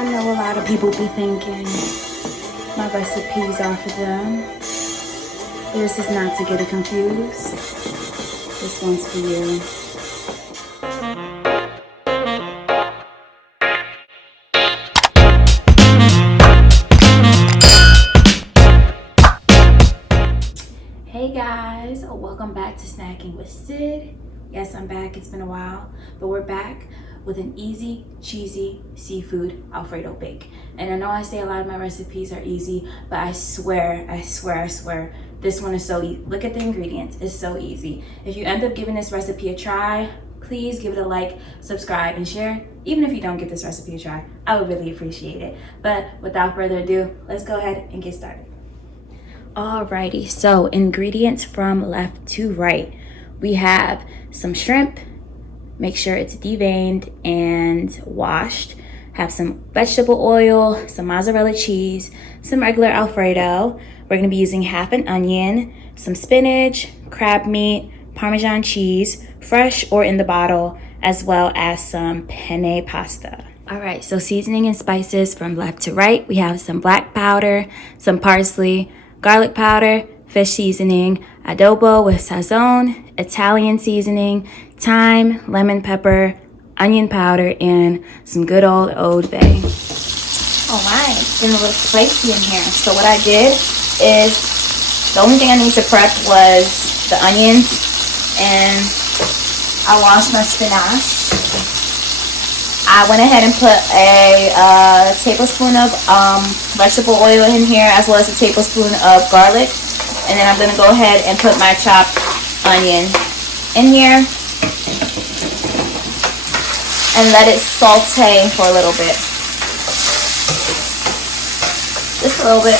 I know a lot of people be thinking my recipes are for them. This is not to get it confused. This one's for you. Hey guys, welcome back to Snacking with Sid. Yes, I'm back. It's been a while, but we're back with an easy, cheesy seafood Alfredo bake. And I know I say a lot of my recipes are easy, but I swear, this one is so easy. Look at the ingredients. It's so easy. If you end up giving this recipe a try, please give it a like, subscribe, and share. Even if you don't give this recipe a try, I would really appreciate it. But without further ado, let's go ahead and get started. Alrighty, so ingredients from left to right. We have some shrimp. Make sure it's deveined and washed. Have some vegetable oil, some mozzarella cheese, some regular Alfredo. We're gonna be using half an onion, some spinach, crab meat, Parmesan cheese, fresh or in the bottle, as well as some penne pasta. All right, so seasoning and spices from left to right. We have some black powder, some parsley, garlic powder, fish seasoning, adobo with Sazón, Italian seasoning, thyme, lemon pepper, onion powder, and some good old Bay. All right, it's been a little spicy in here. So what I did is, the only thing I need to prep was the onions, and I washed my spinach. I went ahead and put a tablespoon of vegetable oil in here, as well as a tablespoon of garlic. And then I'm going to go ahead and put my chopped onion in here and let it saute for a little bit. Just a little bit.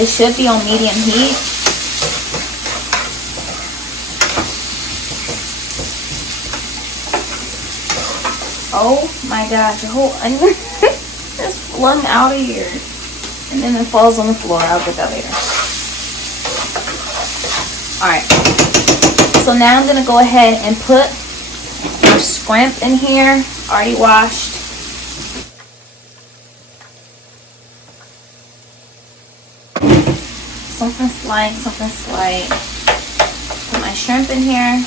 It should be on medium heat. Oh my gosh, the whole onion is flung out of here. And then it falls on the floor. I'll get that later. Alright. So now I'm going to go ahead and put my shrimp in here. Already washed. Something slight. Put my shrimp in here.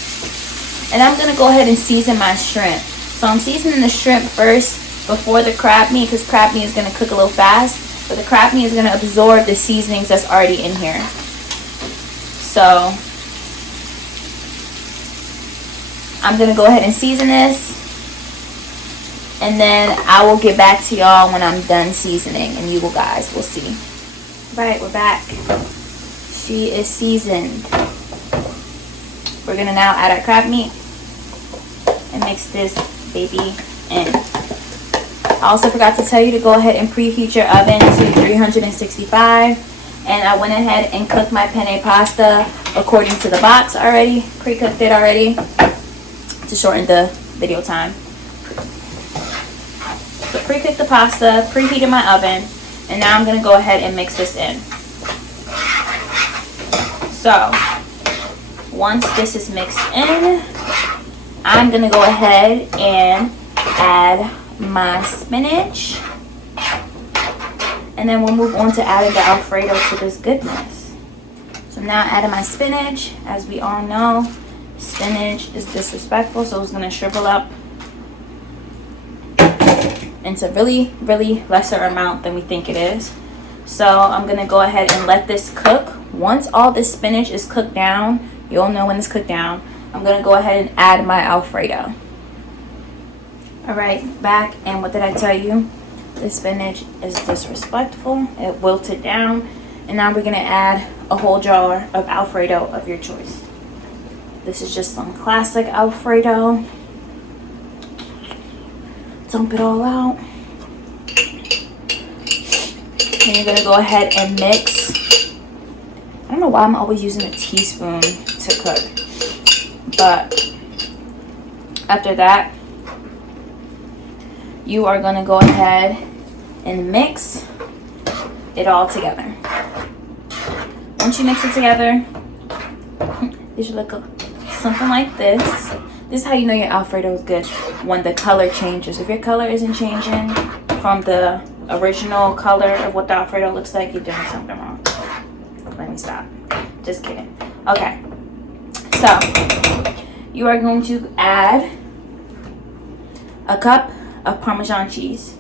And I'm going to go ahead and season my shrimp. So I'm seasoning the shrimp first before the crab meat, because crab meat is going to cook a little fast. But the crab meat is going to absorb the seasonings that's already in here. So I'm going to go ahead and season this. And then I will get back to y'all when I'm done seasoning. And you guys will see. Right, we're back. She is seasoned. We're going to now add our crab meat and mix this baby in. I also forgot to tell you to go ahead and preheat your oven to 365. And I went ahead and cooked my penne pasta according to the box already. Pre-cooked it already to shorten the video time. So pre-cooked the pasta, preheated my oven, and now I'm going to go ahead and mix this in. So once this is mixed in, I'm going to go ahead and add my spinach, and then we'll move on to adding the Alfredo to this goodness. So now adding my spinach. As we all know, spinach is disrespectful, so it's going to shrivel up into really lesser amount than we think it is. So I'm going to go ahead and let this cook. Once all this spinach is cooked down, you'll know when it's cooked down, I'm going to go ahead and add my Alfredo. Alright, back, and what did I tell you? The spinach is disrespectful. It wilted down. And now we're going to add a whole jar of Alfredo of your choice. This is just some classic Alfredo. Dump it all out. Then you're going to go ahead and mix. I don't know why I'm always using a teaspoon to cook. But after that, you are going to go ahead and mix it all together. Once you mix it together, it should look something like this. This is how you know your Alfredo is good, when the color changes. If your color isn't changing from the original color of what the Alfredo looks like, you're doing something wrong. Let me stop. Just kidding. Okay. So, you are going to add a cup of Parmesan cheese.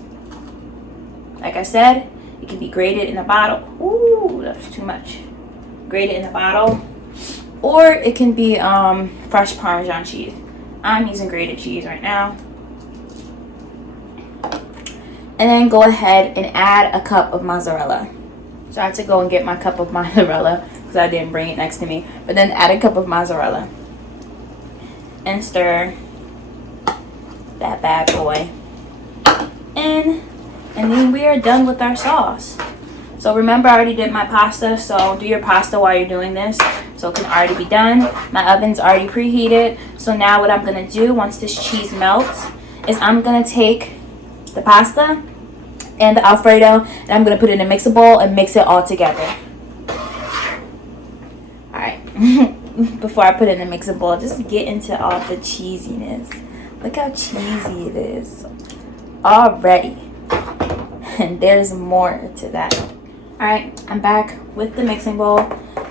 Like I said, it can be grated in a bottle. Ooh, that's too much. Grated in a bottle. Or it can be fresh Parmesan cheese. I'm using grated cheese right now. And then go ahead and add a cup of mozzarella. So I had to go and get my cup of mozzarella because I didn't bring it next to me. But then add a cup of mozzarella. And stir that bad boy in. And then we are done with our sauce. So remember, I already did my pasta. So do your pasta while you're doing this. So it can already be done. My oven's already preheated. So now what I'm going to do once this cheese melts is I'm going to take the pasta and the Alfredo and I'm going to put it in a mixer bowl and mix it all together. Alright. Before I put it in the mixer bowl, just get into all the cheesiness. Look how cheesy it is already. And there's more to that. Alright, I'm back with the mixing bowl.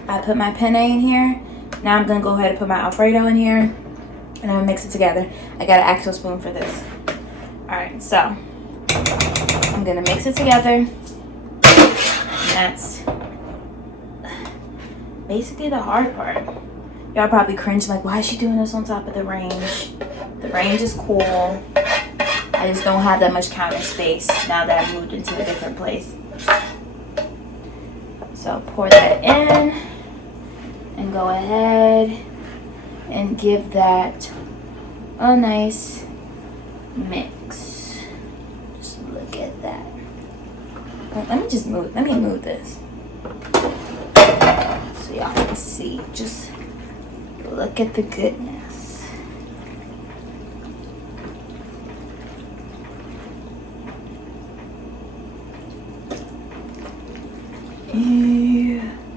I put my penne in here. Now I'm going to go ahead and put my Alfredo in here. And I'm going to mix it together. I got an actual spoon for this. Alright, so I'm going to mix it together. And that's basically the hard part. Y'all probably cringe like, why is she doing this on top of the range? The range is cool. I just don't have that much counter space now that I've moved into a different place. So pour that in and go ahead and give that a nice mix. Just look at that. Let me move this so y'all can see. Just look at the goodness.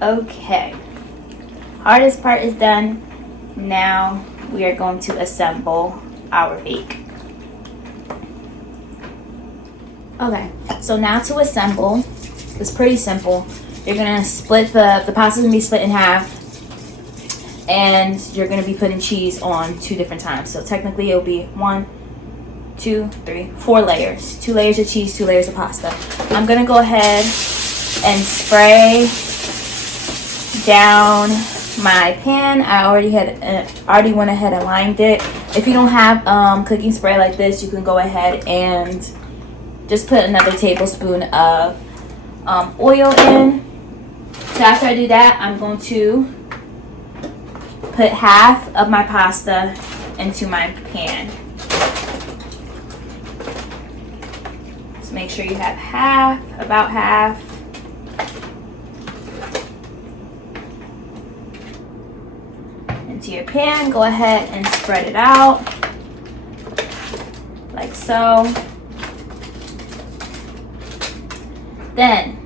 Okay, hardest part is done. Now we are going to assemble our bake. Okay, so now to assemble, it's pretty simple. You're gonna split the pasta's gonna be split in half, and you're gonna be putting cheese on 2 different times. So technically it'll be 1, 2, 3, 4 layers. 2 layers of cheese, 2 layers of pasta. I'm gonna go ahead and spray down my pan. I already went ahead and lined it. If you don't have cooking spray like this, you can go ahead and just put another tablespoon of oil in. So after I do that, I'm going to put half of my pasta into my pan. So make sure you have half, about half. Into your pan, go ahead and spread it out like so. Then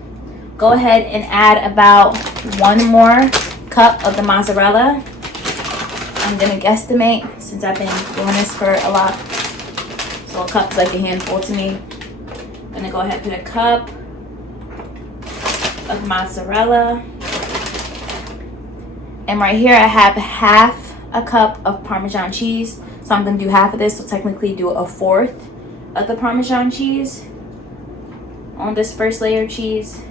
go ahead and add about 1 more cup of the mozzarella. I'm gonna guesstimate since I've been doing this for a lot, so a cup's like a handful to me. I'm gonna go ahead and put a cup of mozzarella. And right here I have half a cup of Parmesan cheese. So I'm going to do half of this. So technically do 1/4 of the Parmesan cheese on this first layer of cheese.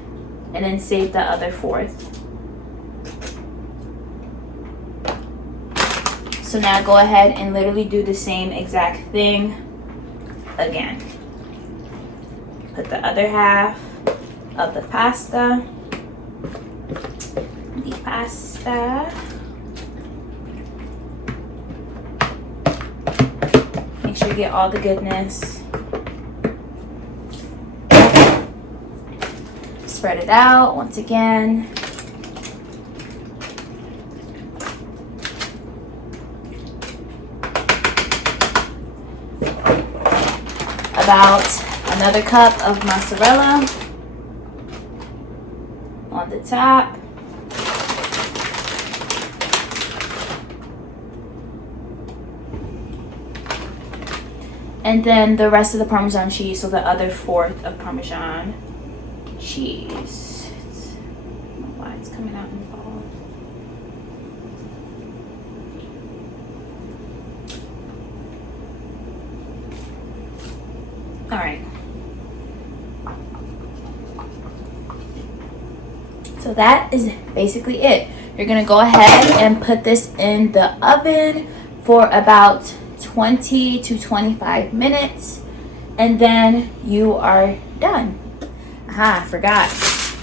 And then save the other 1/4. So now go ahead and literally do the same exact thing again. Put the other half of the pasta. Make sure you get all the goodness. Spread it out once again. About another cup of mozzarella on the top. And then the rest of the Parmesan cheese, so the other fourth of Parmesan cheese. I don't know why it's coming out in balls. All right. So that is basically it. You're gonna go ahead and put this in the oven for about 20 to 25 minutes, and then you are done. Aha, I forgot.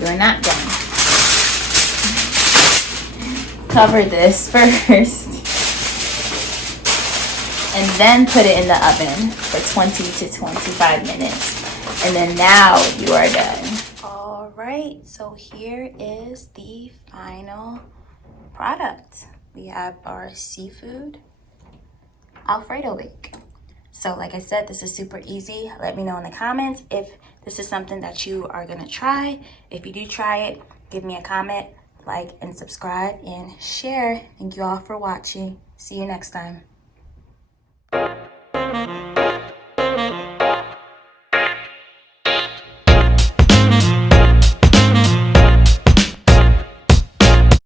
You're not done. Cover this first, and then put it in the oven for 20 to 25 minutes, and then now you are done. All right, so here is the final product. We have our seafood Alfredo bake. So like I said, this is super easy. Let me know in the comments if this is something that you are gonna try. If you do try it, give me a comment, like, and subscribe, and share. Thank you all for watching. See you next time.